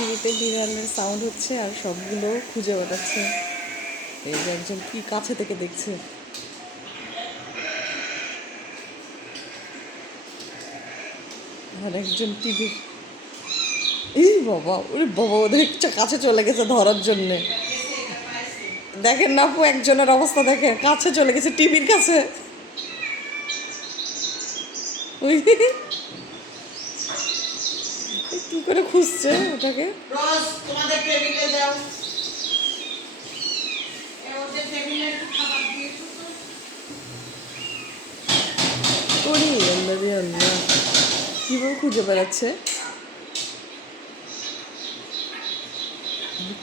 টিভিতে বিড়ালের সাউন্ড হচ্ছে আর সবগুলো খুঁজে বেড়াচ্ছে। এই যে একজন কি কাছে থেকে দেখছে। আর একজন টিভির এই বাবা, ওরে বাবা, ওদের একটু কাছে চলে গেছে ধরার জন্যে। দেখেন না আপু, একজনের অবস্থা দেখেন, কাছে চলে গেছে টিভির কাছে। ওই কি করে খুঁজছে ওটাকে। রোজ তোমাদের টেবিলে যাও, ওদের টেবিলে একটু খাবার দিয়ে এসো তো। ওরে আল্লাহ রে আল্লাহ, কীভাবে খুঁজে বেড়াচ্ছে,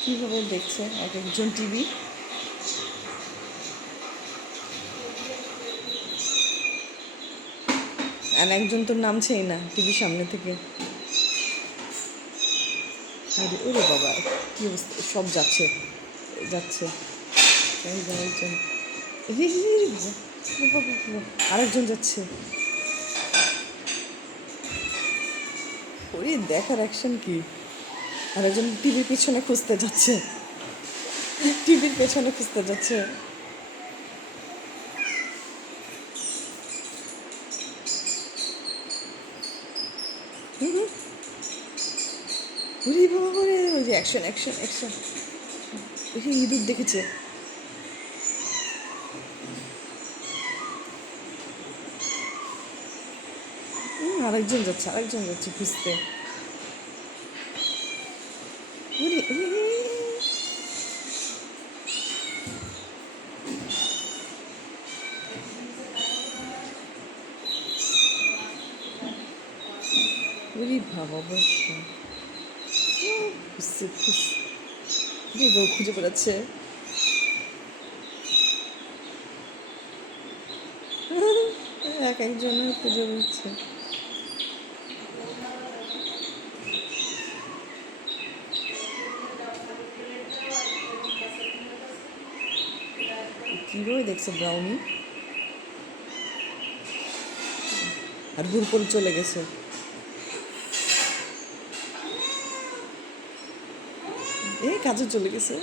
কীভাবে দেখছে এক একজন টিভি। আর একজন তো নামছেই না টিভির সামনে থেকে। আরে ওরে বাবা, কী অবস্থা, সব যাচ্ছে যাচ্ছে। একজন একজন আরেকজন যাচ্ছে। ওরে দেখার অ্যাকশন কি। আরেকজন টিভির পিছনে খুঁজতে যাচ্ছে, টিভির পেছনে খুঁজতে যাচ্ছে। ওরে বাবা, ওরে ওই যে অ্যাকশন অ্যাকশন অ্যাকশন। ওই যে ইঁদুর দেখেছে। আরেকজন যাচ্ছে, আরেকজন যাচ্ছে খুঁজতে। ওরে ওরে ওরে বাবা, খুঁজছে খুঁজছে। ওরে বাবা, খুঁজে বেড়াচ্ছে। এক একজনের খুঁজে বেড়াচ্ছে। কীভাবে দেখছে ব্রাউনি। আর ভুল করে চলে গেছে। এই কাজে চলে গেছে।